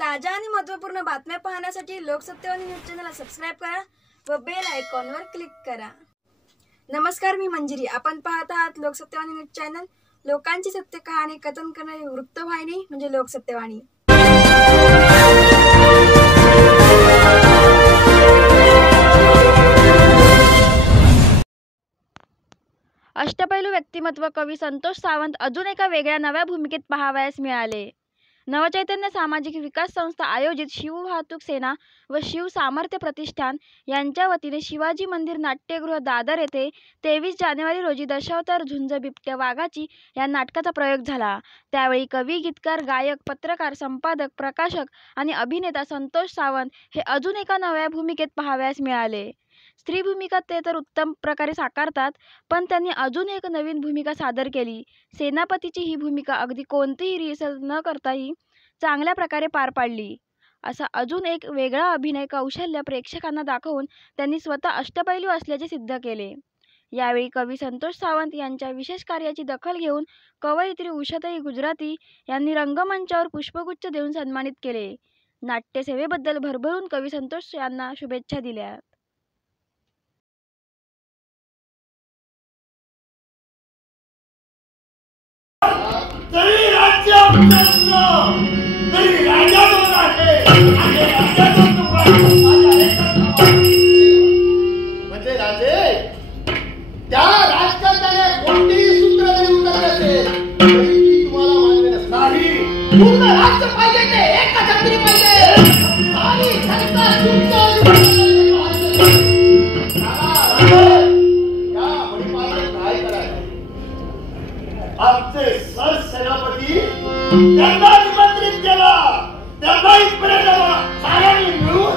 ताज्या आणि महत्त्वपूर्ण बातम्या पाहण्यासाठी लोकसत्यवाणी न्यूज चॅनलला सबस्क्राइब करा व बेल आयकॉनवर क्लिक करा। नमस्कार, मी मंजिरी। आपण पाहत आहात लोकसत्यवाणी न्यूज चॅनल। लोकांची सत्य कहाणी कथन करणारी वृत्तवाहिनी म्हणजे लोकसत्यवाणी। अष्टपैलू व्यक्तिमत्व कवी संतोष सावंत अजून एका वेगळ्या नव्या भूमिकेत पाहावयास मिळाले। नवचैतन्य सामाजिक विकास संस्था आयोजित शिववाहतूक सेना व शिव सामर्थ्य प्रतिष्ठान यांच्या वतीने शिवाजी मंदिर नाट्यगृह दादर येथे 23 जानेवारी रोजी दशावतार झुंज बिबट्या वाघाची या नाटकाचा प्रयोग झाला। त्यावेळी कवी, गीतकार, गायक, पत्रकार, संपादक, प्रकाशक आणि अभिनेता संतोष सावंत हे अजून एका नव्या भूमिकेत पाहावयास मिळाले। स्त्री भूमिका ते तर उत्तम प्रकारे साकारतात, पण त्यांनी अजून एक नवीन भूमिका सादर केली। सेनापतीची ही भूमिका अगदी कोणतीही रिहर्सल न करताही चांगल्या प्रकारे पार पाडली। असा अजून एक वेगळा अभिनय कौशल्य प्रेक्षकांना दाखवून त्यांनी स्वतः अष्टपैलू असल्याचे सिद्ध केले। यावेळी कवी संतोष सावंत यांच्या विशेष कार्याची दखल घेऊन कवयित्री उषाताई गुजराती यांनी रंगमंचावर पुष्पगुच्छ देऊन सन्मानित केले। नाट्यसेवेबद्दल भरभरून कवी संतोष यांना शुभेच्छा दिल्या। तरी राज्य तरी राजा दोन आहे आणि राजाचा तुकडा म्हणजे राजे त्या राजकारणाने कोणतेही सूत्र जरी उतरले असेल तरी तुम्हाला मान्य नसणारी पूर्ण राज्य पाहिजे ते एका छत्री पाहिजे आणि सरकार आमचे सर सेनापती त्यांना निमंत्रित केला। त्यांना इथपर्यंत साऱ्यांनी मिळून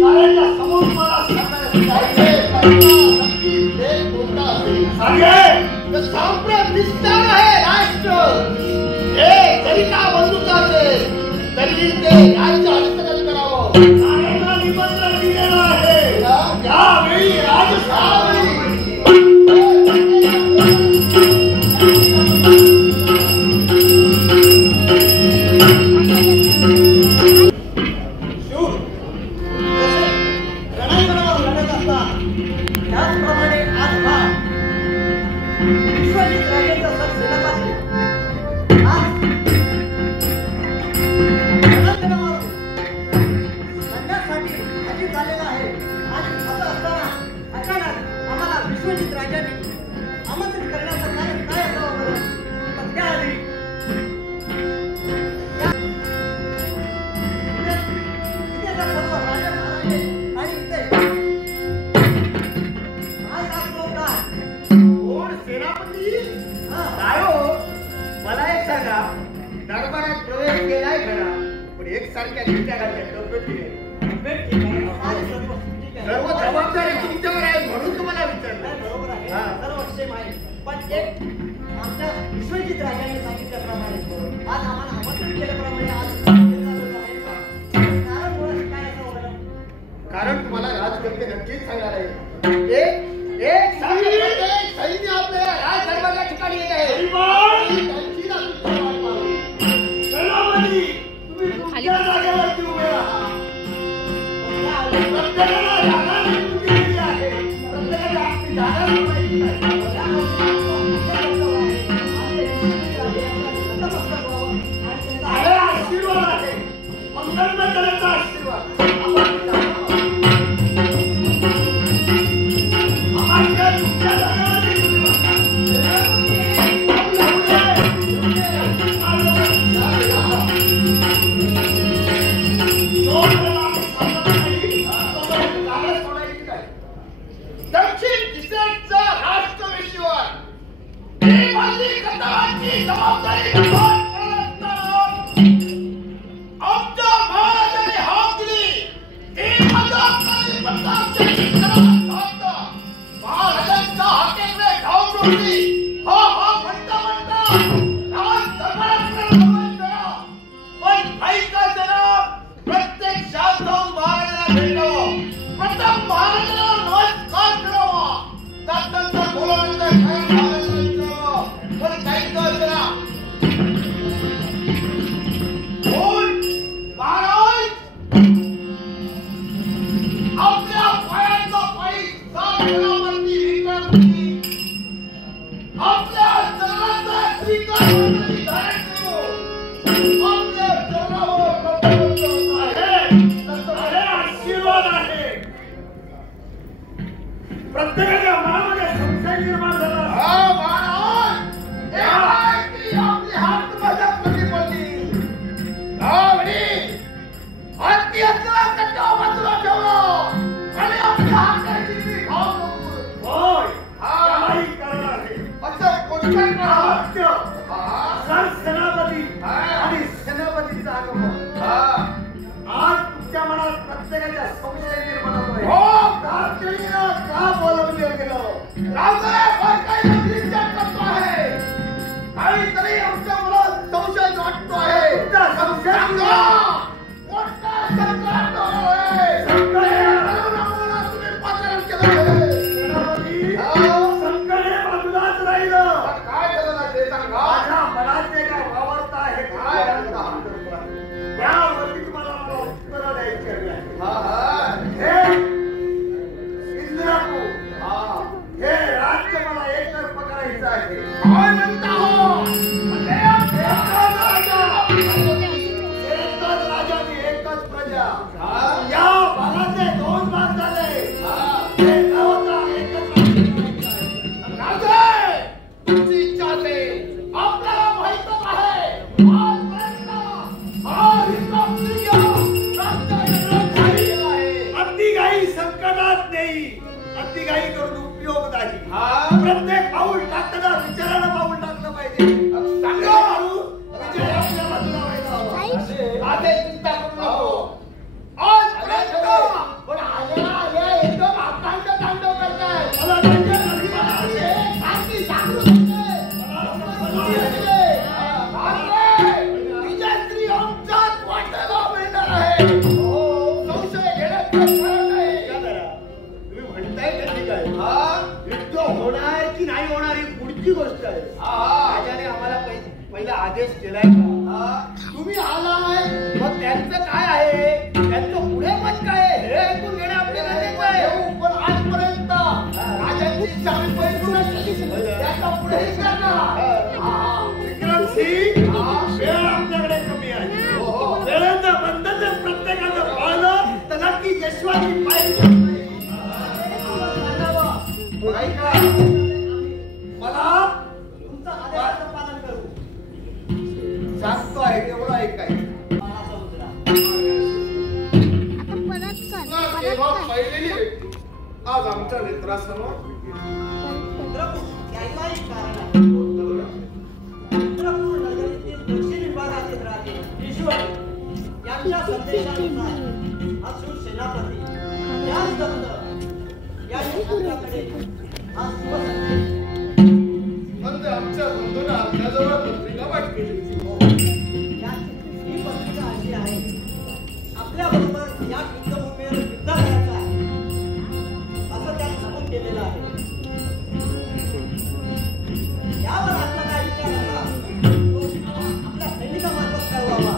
साऱ्यांच्या समोर मला सांप्रत विस्तार आहे राष्ट्र हे जरी का बंधुक असेल तरी ते राज्य हस्तगत करावं साऱ्यांना निमंत्रण दिलेलं आहे। यावेळी राजसाहेब दरबारात प्रवेश केलाय खरा, पण एकसारख्या नित्या सर्व जबाबदारी तुमच्यावर आहे म्हणून तुम्हाला विचारलं। बरोबर आहे, सर्व क्षेम आहे, पण एक आमच्या विश्वजित राजाने सांगितल्याप्रमाणे आज आम्हाला आमंत्रण केल्याप्रमाणे आज कारण तुम्हाला राजकर्ते नक्कीच सांगणार आहे एक सैन्य आपल्या राज दरबाराच्या ठिकाणी येत आहे। आज तुमच्या मनात प्रत्येकाच्या संशय निर्माण होतोय. हो, का बोलवलं गेलं? रावसाहेब, हा काय नकलीचा टप्पा आहे? काहीतरी आमच्या मनात संशय वाटतो आहे. तुमचा संशय सांगा, कोणता संकट आहे? आम्हाला तुम्ही पाचारण केलं आहे. सेनापती, हा? संकट हे बाजूलाच राहिलं. काय झालं ना ते सांगा. माझ्या मनात जे काय वावरत आहे काय आता? त्यावरती तुम्हाला मला उत्तरं द्यायची आहे. हा. इंद्रापूर हा. हे राज्य मला एकतर्फ करायचं आहे. काय म्हणता हो? एकच राजा आणि एकच प्रजा. या भागाचे 2 भाग झाले. हे गावाचा एकच राज्य करायचं आहे. तुमची इच्छा असेल, आपल्याला माहीतच आहे. आजपर्यंत हा हिंदुस्थानी राज्य वेगळं झालेलं आहे. अति काही संकटात नाही, अति काही करून उपयोग नाही. प्रत्येक पाऊल टाकताना विचारानं पाऊल टाकलं पाहिजे. सांगा. विजय आपल्या बाजूला व्हायला हवा. आधी चिंता करू नको. आजपर्यंत पण आल्या एकदम आकांड तांडव करताय. मला त्यांच्या नशिबाला हे शांती सांगू शकते. विजयश्री आमच्यात वाटायला मिळणार आहे. संशय घेण्यात काही कारण नाही. तुम्ही म्हणताय त्यांनी काय युद्ध होणार की नाही होणार ही पुढची गोष्ट आहे. राजाने आम्हाला पहिला आदेश केलाय का? तुम्ही आलाय, मग त्यांचं काय आहे? त्यांचं पुढे मत काय आहे? हे ऐकून घेणे आपले गरजेचं आहे. पण आजपर्यंत राजांची इच्छा आम्ही पैसे त्याच्या पुढेही करणार. विक्रम सिंग, वेळ आपल्याकडे कमी आहे. वेळेचं बंधन जर प्रत्येकाचं पाळलं तर नक्की यशवाची पाहिजे. ऐका, मला तुमचं आदेशाचं पालन करू. सांगतो आहे तेवढं ऐकायचं. तेव्हा पहिलेली व्यक्ती आज आमच्या नेत्रासमोर इंद्रपूर नगरीतील दक्षिण विभागातील राजे ईश्वर यांच्या संदेशानुसार हा शिवसेनापती यांनी आपल्याकडे हा शुभ संदेश म्हणजे आमच्या बंधूंना आपल्याजवळ पत्रिका पाठवली. ही पत्रिका अशी आहे, आपल्याबरोबर या युद्धभूमीवर युद्ध करायचं आहे असं त्यात नमूद केलेलं आहे. यावर आपला काय विचार आला तो आपल्या सैनिकामार्फत कळवावा.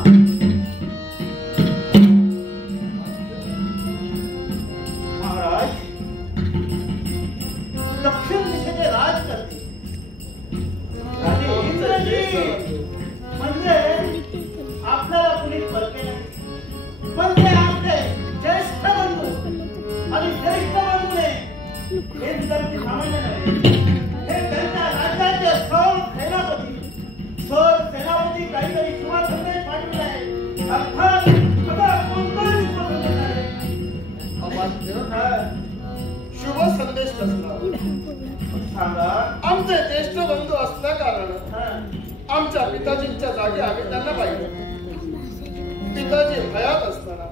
महाराज, दक्षिण दिशेचे राज करते राजे इंद्रजी म्हणजे आपल्याला कुणी परके नाही, पण ते आपले ज्येष्ठ बंधू आणि ज्येष्ठ बंधूने हे विद्यार्थी सामान्य नाही. हे त्यांच्या राज्याचे सेनापती काहीतरी शुभ संदेश पाठवले आहे. अर्थात आता कोणताही विश्वास नाही. शुभ संदेश कसला? सांगा. आमचे ज्येष्ठ बंधू असल्या कारण आमच्या पिताजींच्या जागी आम्ही त्यांना पाहिलं. पिताजी हयात असताना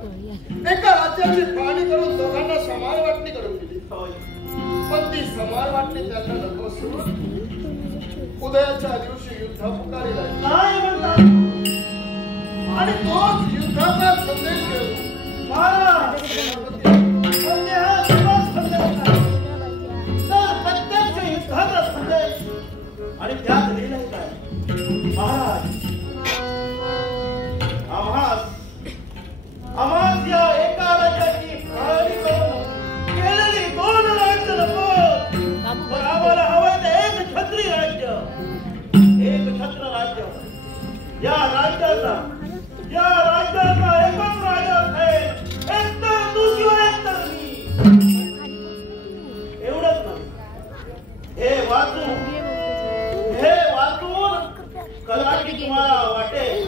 एका राज्याची पाहणी करून दोघांना समान वाटणी करून दिली. पण ती समान वाटणी त्यांना नको असून उदयाच्या दिवशी युद्ध पुकारिला काय म्हणतात? आणि तोच युद्धाचा संदेश घेऊन महाराज, म्हणजे हा शुभ संदेश आहे. तर प्रत्यक्ष युद्धाचा संदेश आणि त्यात लिहिलंय काय? महाराज, आम्हास या एका राज्याची फाळणी करून केलेली 2 राज्य नको. तर आम्हाला हवंय ते एक छत्री राज्य, एक छत्र राज्य. या राज्याचा एकच राजा असेल, एकतर तू किंवा एकतर मी. एवढंच नाही, हे वाचून कदाचित तुम्हाला वाटेल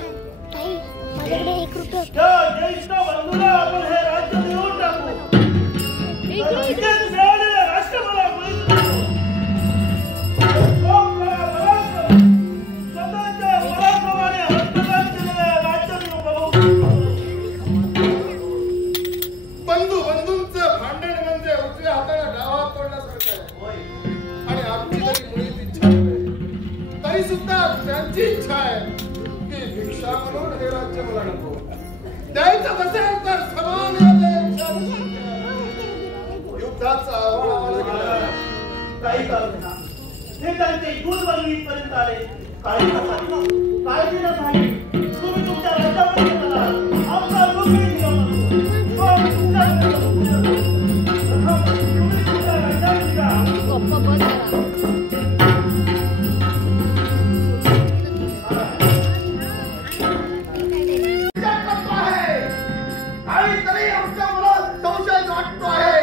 त्या ज्येष्ठ बंधूला आपण हे राज्य देऊन टाकू. इथेच मिळालेलं राष्ट्र मला मिळत स्वतःच्या मनाप्रमाणे हस्तगत केलेल्या राज्य बघू त्यांचे युद्ध बनवीपर्यंत आले. काळजी नसावी. तुम्ही तुमच्या राज्यामध्ये चला. आमचा लोकही दिला नसतो. तो आम्ही तुमच्याकडे जातो. तुम्ही तुमच्या राज्यात जा. काहीतरी आमच्या मनात संशय वाटतो आहे.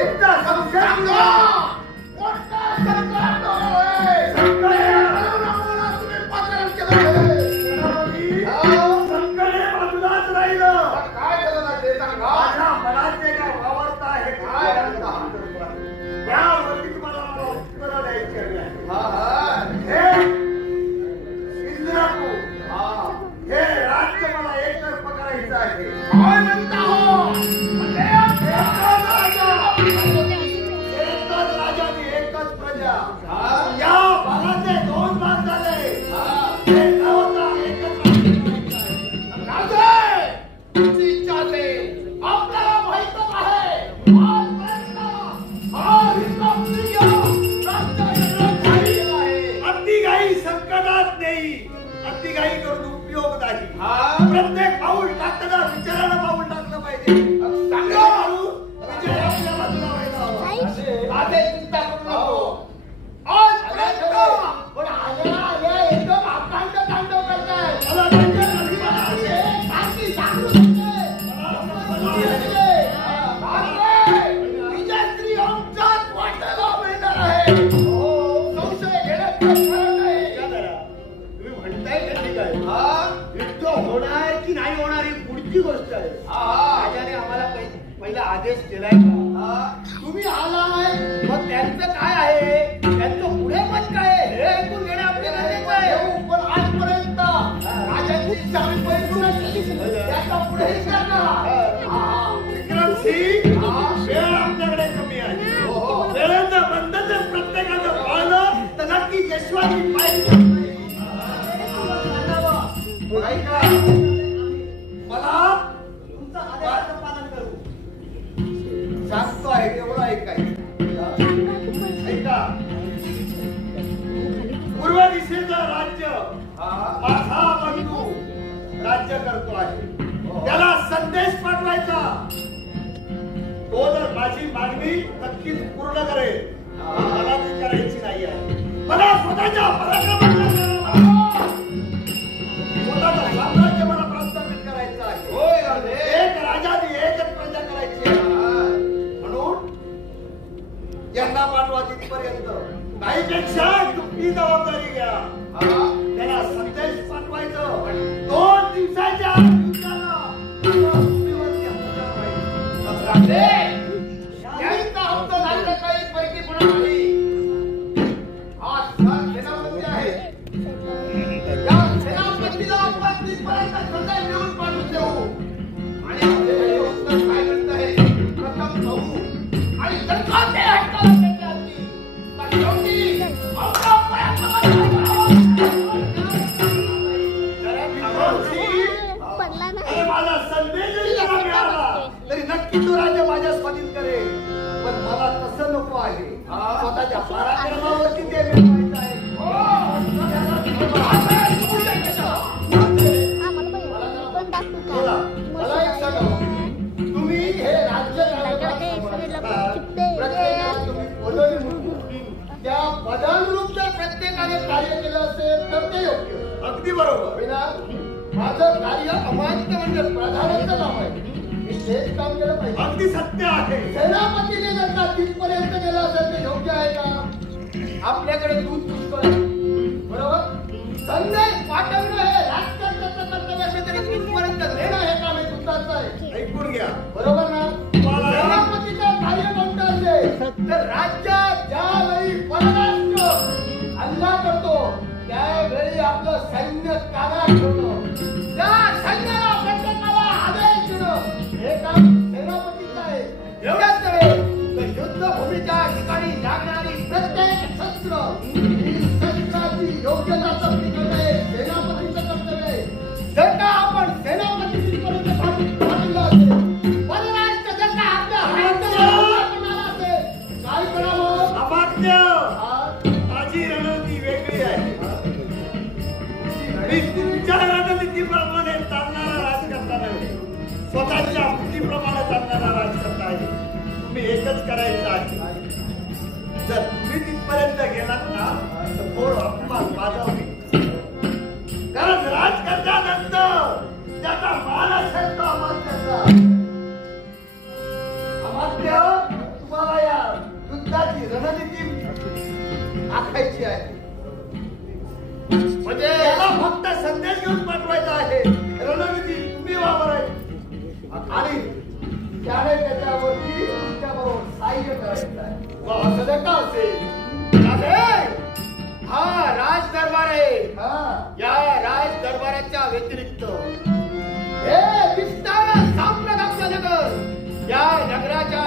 प्रत्येक पाऊल टाकताना विचारानं पाऊल टाकलं पाहिजे. चांगला विजय आपल्या बाजूला व्हायला आधी चिंता करू नको. आजपर्यंत पण आल्या एकदम अखंड तांडव करताय. मला त्यांच्या नशिबाला शांती जागृत विजयश्री आमच्याच वाटेला मिळणार आहे. संशय घेण्यात नाही. तुम्ही म्हणताय कधी काय युद्ध होणार की नाही होणार ही पुढची गोष्ट आहे. राजाने आम्हाला पहिला आदेश केलाय का? तुम्ही आलाय मग त्यांचं काय आहे, त्यांचं पुढे पण काय आहे हे ऐकून घेणे आपल्याला गरजेचं आहे. पण आजपर्यंत राजांची इच्छा आम्ही पैसे त्याचा पुढेही करणार. विक्रमसिंग वेळ आपल्याकडे कमी आहे. वेळेचं बंधन जर प्रत्येकाचं पाळलं तर नक्की यशस्वी पाहिजे. मला तुमचा आदेशाचं पालन करू सांगतो आहे. एवढं ऐका. पूर्व दिशेचं राज्य माझा बंधू राज्य करतो आहे. त्याला संदेश पाठवायचा. तो जर माझी मागणी नक्कीच पूर्ण करेल. मला ती करायची नाही आहे. मला स्वतःच्या पराक्रमाचा साम्राज्य मला प्रस्थापित करायचं आहे. एक राजाने एकच प्रजा करायची आहे. म्हणून यांना पाठवा तिथपर्यंत. काहीपेक्षा तुम्ही जबाबदारी घ्या. त्याला संदेश पाठवायचं. 2 दिवसाच्या काही पैकी पण आली. हा सेनापती आहे. सेनापतीला आपण तिथपर्यंत संदेश देऊन पाठवून देऊ. आणि काय करत आहे प्रथम पाहू. आणि जर का ते ऐकायला माझा संदेश जरी मिळाला तरी नक्की तो राजा माझ्या स्वाधीन करेल. पण मला तसं नको आहे. स्वतःच्या पराक्रमावरती ते मिळवायचं आहे. मला एक सांगा, तुम्ही हे राज्य तुम्ही पदवी त्या पदानुरूप जर प्रत्येकाने कार्य केलं असेल तर ते योग्य. अगदी बरोबर. माझं कार्य अमान्य म्हणजे प्रधानाचं काम आहे. मी तेच काम केलं पाहिजे. अगदी सत्य आहे. सेनापतीने जर का तिथपर्यंत गेलं असेल ते योग्य आहे का? आपल्याकडे दूध पुष्कळ आहे. बरोबर. संदेश पाठवणं हे राजकारणाचं कर्तव्य असेल तरी तिथपर्यंत नेणं हे काम हे तुमचं आहे. ऐकून घ्या. बरोबर ना? सेनापतीचं कार्य कोणतं असेल तर राज्यात ज्यावेळी परराष्ट्र हल्ला करतो त्यावेळी आपलं सैन्य ताब्यात ठेवणं, त्या सैन्याला प्रत्येकाला आदेश देणं हे काम सेनापतीचं आहे. एवढ्याच नव्हे तर युद्धभूमीच्या ठिकाणी लागणारी प्रत्येक शस्त्र ही शस्त्राची योग्यता जप्ती करणे सेनापतीचं कर्तव्य आहे. जर का आपण सेनापतीपर्यंत पाठवलं असेल, परराष्ट्र जर का आपल्या हातात असेल काय करावं? अमात्य माझी रणनीती वेगळी आहे. करायचं आहे. जर तुम्ही तिथपर्यंत गेलात ना तर थोर अपमान माझा होईल. कारण राजकारणानंतर त्याचा मान असेल तो अमात्याचा. अमात्य तुम्हाला या युद्धाची रणनीती आखायची आहे. म्हणजे याला फक्त संदेश घेऊन पाठवायचा आहे. रणनीती तुम्ही वापरायची आणि त्याने त्याच्यावरती तुमच्याबरोबर साह्य करायचं आहे. असं जर का असेल हा राज दरबार आहे. या राज दरबाराच्या व्यतिरिक्त हे विस्तार साम्राज्याचं नगर, या नगराच्या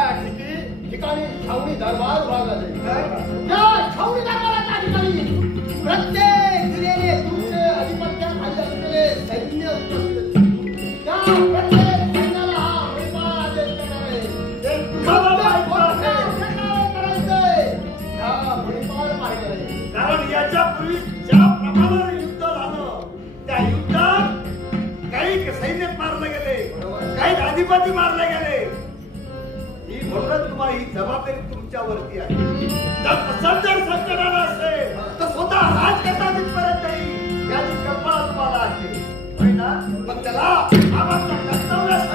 ठिकाणी छावणी दरबार भागात या छावणी दरबाराच्या ठिकाणी प्रत्येक जिल्ह्याने तुमचे अधिपत्याखाली असलेले सैन्य उपस्थित आहे. त्या प्रत्येक सैन्याला हा व्यापार आदेश देणार आहे. ते तुम्हाला करायचंय या व्यापार मार्ग आहे. कारण याच्यापूर्वी ज्या प्रमाणाने युद्ध झालं त्या युद्धात काही सैनिक मारले गेले, काही अधिपती मारले गेले. ही म्हणूनच तुम्हाला ही जबाबदारी तुमच्यावरती आहे. जर संकट आलं असेल तर स्वतः राजकर्ता तिथपर्यंत येईल याची कल्पना तुम्हाला आहे. मग त्याला आपापल्या कर्तव्यास